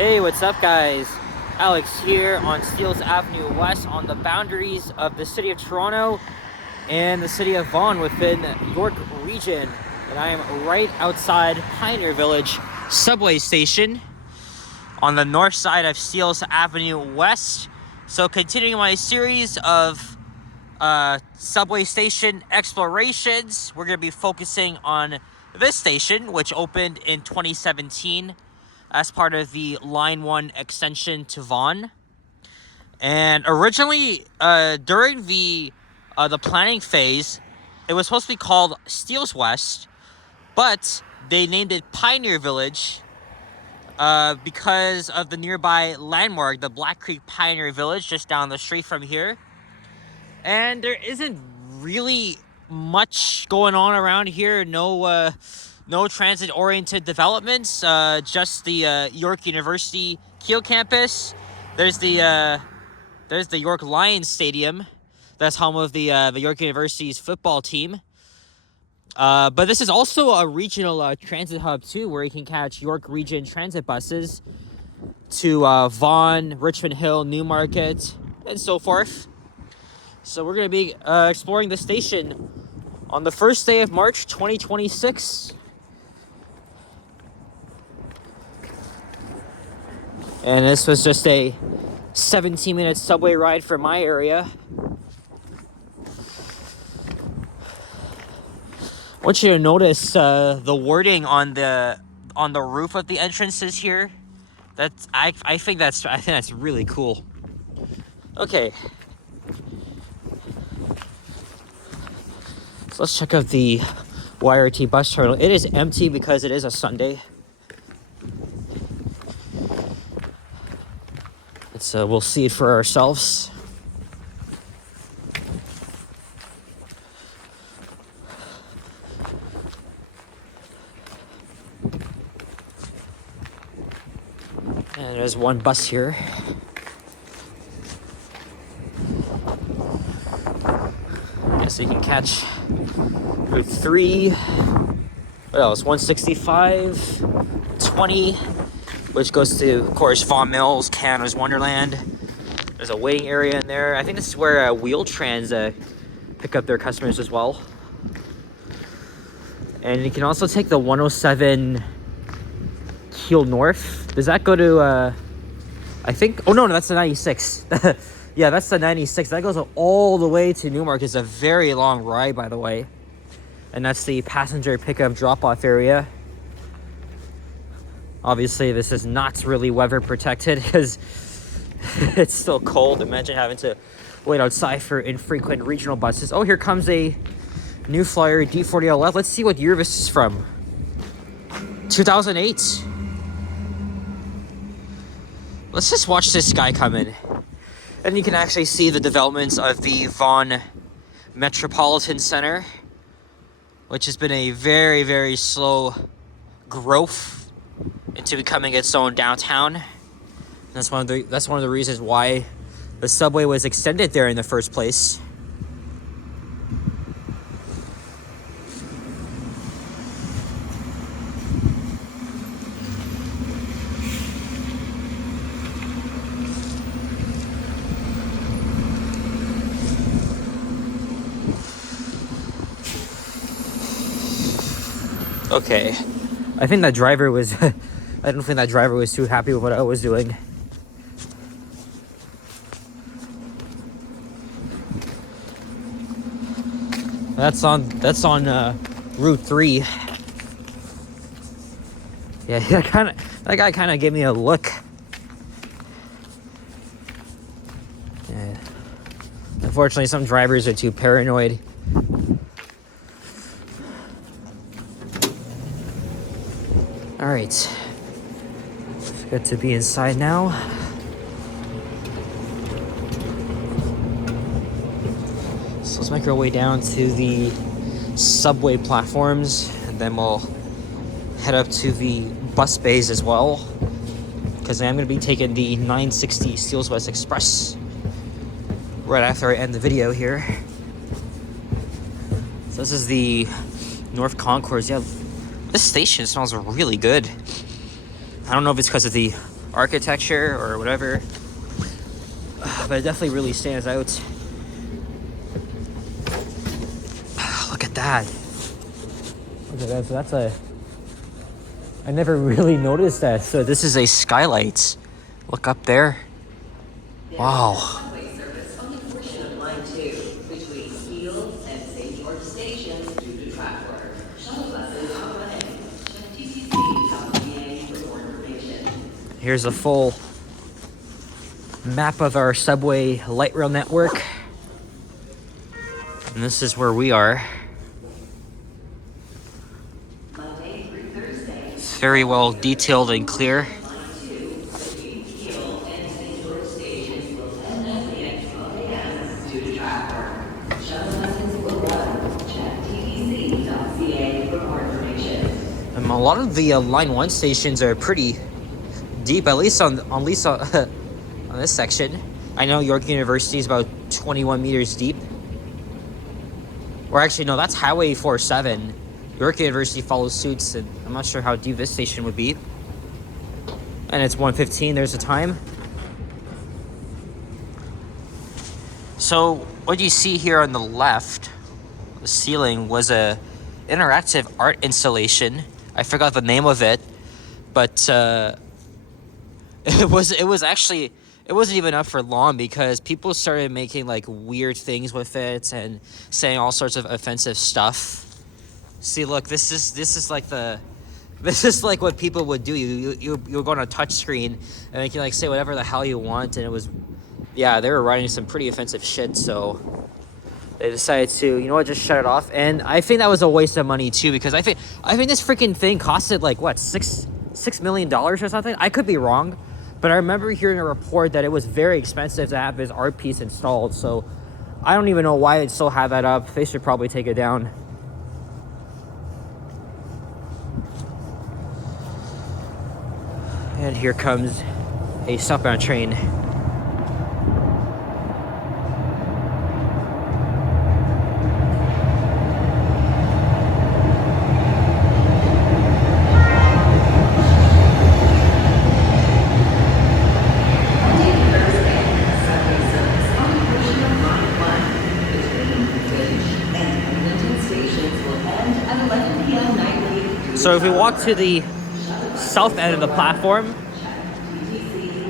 Hey, what's up, guys? Alex here on Steeles Avenue West on the boundaries of the city of Toronto and the city of Vaughan within York Region. And I am right outside Pioneer Village subway station on the north side of Steeles Avenue West. So continuing my series of subway station explorations, we're going to be focusing on this station, which opened in 2017 as part of the Line 1 extension to Vaughan. And originally, during the planning phase, it was supposed to be called Steeles West, but they named it Pioneer Village because of the nearby landmark, the Black Creek Pioneer Village, just down the street from here. And there isn't really much going on around here. No transit-oriented developments. Just the York University Keele campus. There's the York Lions Stadium. That's home of the York University's football team. But this is also a regional transit hub too, where you can catch York Region transit buses to Vaughan, Richmond Hill, Newmarket, and so forth. So we're going to be exploring the station on the first day of March 2026. And this was just a 17-minute subway ride from my area. I want you to notice the wording on the roof of the entrances here. I think that's really cool. Okay. So let's check out the YRT bus terminal. It is empty because it is a Sunday. We'll see it for ourselves. And there's one bus here. So you can catch Route 3. What else? 165, 20. Which goes to, of course, Vaughan Mills, Canada's Wonderland. There's a waiting area in there. I think this is where Wheel-Trans pick up their customers as well. And you can also take the 107 Keele North. Does that go to, I think... Oh, no, that's the 96. Yeah, that's the 96. That goes all the way to Newmarket. It's a very long ride, by the way. And that's the passenger pickup drop-off area. Obviously, this is not really weather protected because it's still cold. Imagine having to wait outside for infrequent regional buses. Oh, here comes a New Flyer D40LF. Let's see what year this is from. 2008. Let's just watch this guy come in. And you can actually see the developments of the Vaughan Metropolitan Center, which has been a very, very slow growth into becoming its own downtown. That's one of the reasons why the subway was extended there in the first place. Okay, I think that driver was I don't think that driver was too happy with what I was doing. That's on Route 3. Yeah, that guy kind of gave me a look. Yeah. Unfortunately, some drivers are too paranoid. All right. Good to be inside now. So let's make our way down to the subway platforms, and then we'll head up to the bus bays as well, because I'm going to be taking the 960 Steeles West Express right after I end the video here. So this is the North Concourse. Yeah, this station smells really good. I don't know if it's because of the architecture or whatever, but it definitely really stands out. Look at that. Look at that. So that's a... I never really noticed that. So this is a skylight. Look up there. Wow. Here's a full map of our subway light rail network. And this is where we are. It's very well detailed and clear. A lot of the Line 1 stations are pretty deep, at least on this section. I know York University is about 21 meters deep. Or actually, no, that's Highway 47. York University follows suits, and I'm not sure how deep this station would be. And it's 1:15, there's the time. So what you see here on the left, the ceiling, was a interactive art installation. I forgot the name of it, but it wasn't even up for long because people started making like weird things with it and saying all sorts of offensive stuff. See, look, this is like what people would do. You go on a touch screen and you can like say whatever the hell you want, and it was, yeah, they were writing some pretty offensive shit, so they decided to, you know what, just shut it off. And I think that was a waste of money too, because I think this freaking thing costed like what, $6 million or something. I could be wrong, but I remember hearing a report that it was very expensive to have this art piece installed. So I don't even know why they still have that up. They should probably take it down. And here comes a southbound train. So if we walk to the south end of the platform,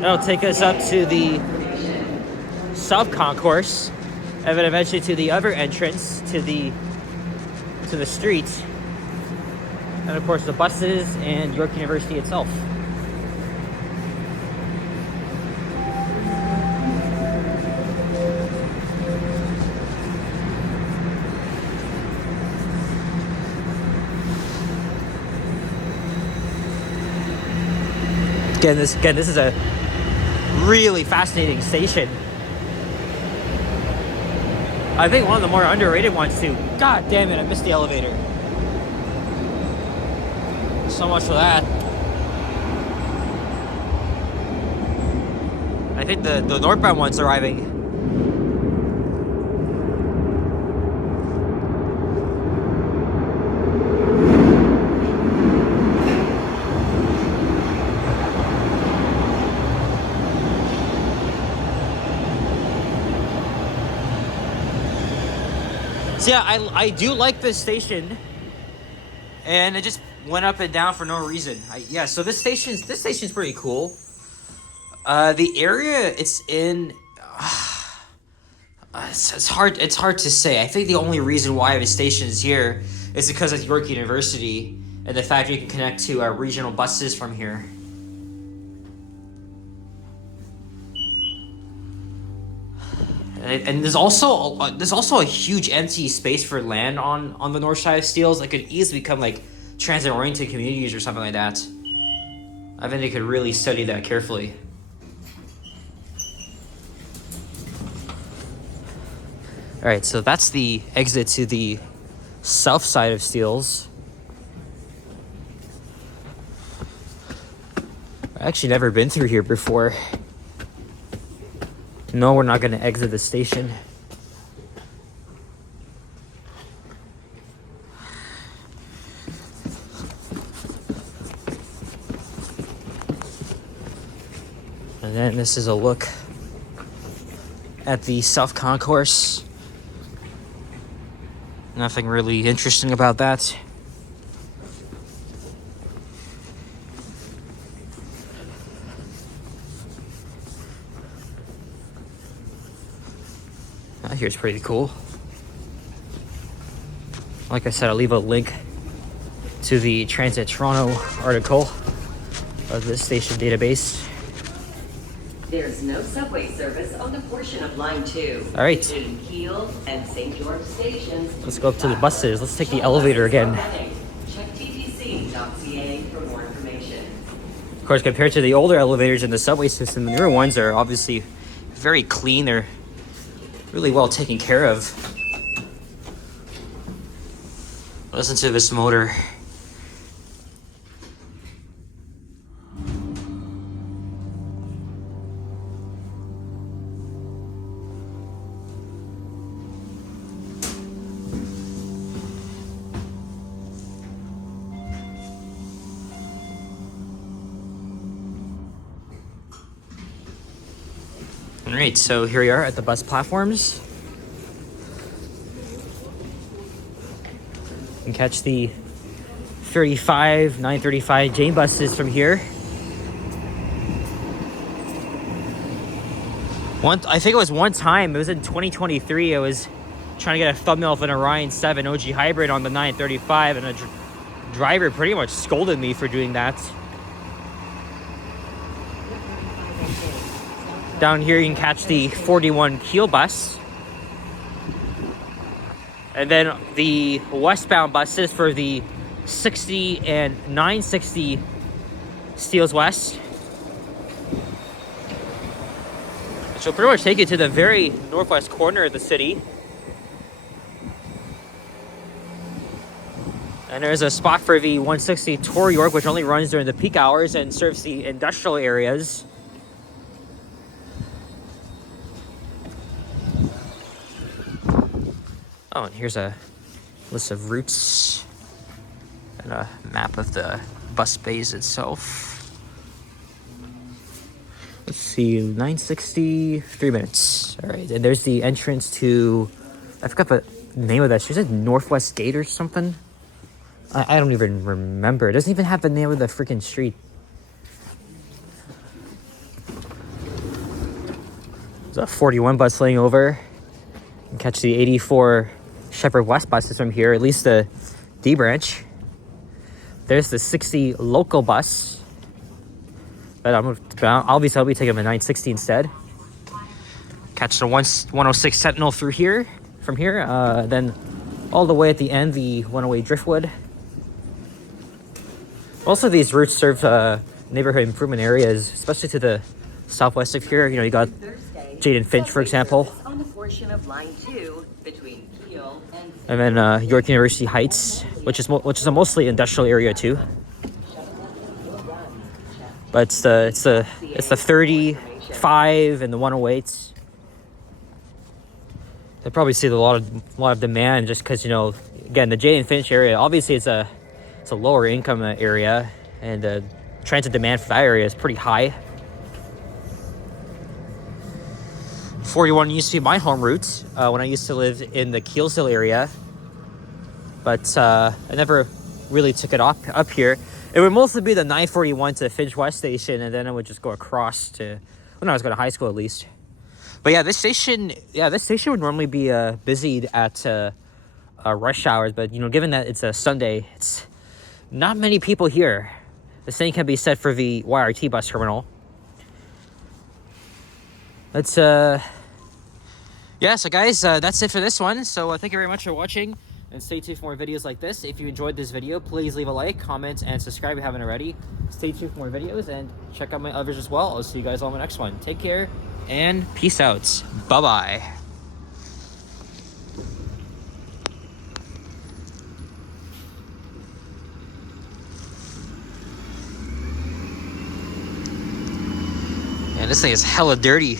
that'll take us up to the south concourse, and then eventually to the other entrance to the street, and of course the buses and York University itself. Again, this is a really fascinating station. I think one of the more underrated ones too. God damn it, I missed the elevator. So much for that. I think the northbound one's arriving. So yeah, I do like this station, and it just went up and down for no reason. So this station's pretty cool. The area it's in, it's hard to say. I think the only reason why the station is here is because of York University and the fact you can connect to regional buses from here. And there's also a huge empty space for land on the north side of Steeles that could easily become like transit-oriented communities or something like that. I think they could really study that carefully. All right, so that's the exit to the south side of Steeles. I've actually never been through here before. No, we're not going to exit the station. And then this is a look at the South Concourse. Nothing really interesting about that. Here's pretty cool. Like I said, I'll leave a link to the Transit Toronto article of this station database. There's no subway service on the portion of Line 2. All right. Between Keele and St. George stations. Let's go up to the buses. Let's take the elevator again. Check ttc.ca for more information. Of course, compared to the older elevators in the subway system, the newer ones are obviously very clean. They're really well taken care of. Listen to this motor. All right, so here we are at the bus platforms. You can catch the 35, 935 Jane buses from here. I think it was one time, it was in 2023, I was trying to get a thumbnail of an Orion 7 OG hybrid on the 935, and a driver pretty much scolded me for doing that. Down here you can catch the 41 Keel bus. And then the westbound buses for the 60 and 960 Steeles West. Which will pretty much take you to the very northwest corner of the city. And there's a spot for the 160 Tor York, which only runs during the peak hours and serves the industrial areas. Oh, and here's a list of routes and a map of the bus bays itself. Let's see, 960, 3 minutes. All right, and there's the entrance to, I forgot the name of that street. Is it Northwest Gate or something? I don't even remember. It doesn't even have the name of the freaking street. There's a 41 bus laying over. You can catch the 84 Shepherd West buses from here, at least the D branch. There's the 60 local bus. But obviously I'll be taking the 960 instead. Catch the 106 Sentinel through here, from here. Then all the way at the end, the 108 Driftwood. Also, these routes serve neighborhood improvement areas, especially to the southwest of here. You know, you got Jade and Finch, for example. On the portion of Line 2 between Keele And then York University Heights, which is a mostly industrial area too. But it's the 35 and the 108s. They probably see a lot of demand just because, you know, again, the Jade and Finch area, obviously it's a lower income area, and transit demand for that area is pretty high. 41 used to be my home route when I used to live in the Keelsville area, but I never really took it up here. It would mostly be the 941 to Finch West station, and then it would just go across to when I was going to high school at least. But yeah, this station would normally be busied at rush hours, but you know, given that it's a Sunday, it's not many people here. The same can be said for the YRT bus terminal. Let's yeah, so guys, that's it for this one. So thank you very much for watching, and stay tuned for more videos like this. If you enjoyed this video, please leave a like, comment, and subscribe if you haven't already. Stay tuned for more videos, and check out my others as well. I'll see you guys on the next one. Take care, and peace out. Bye-bye. Man, this thing is hella dirty.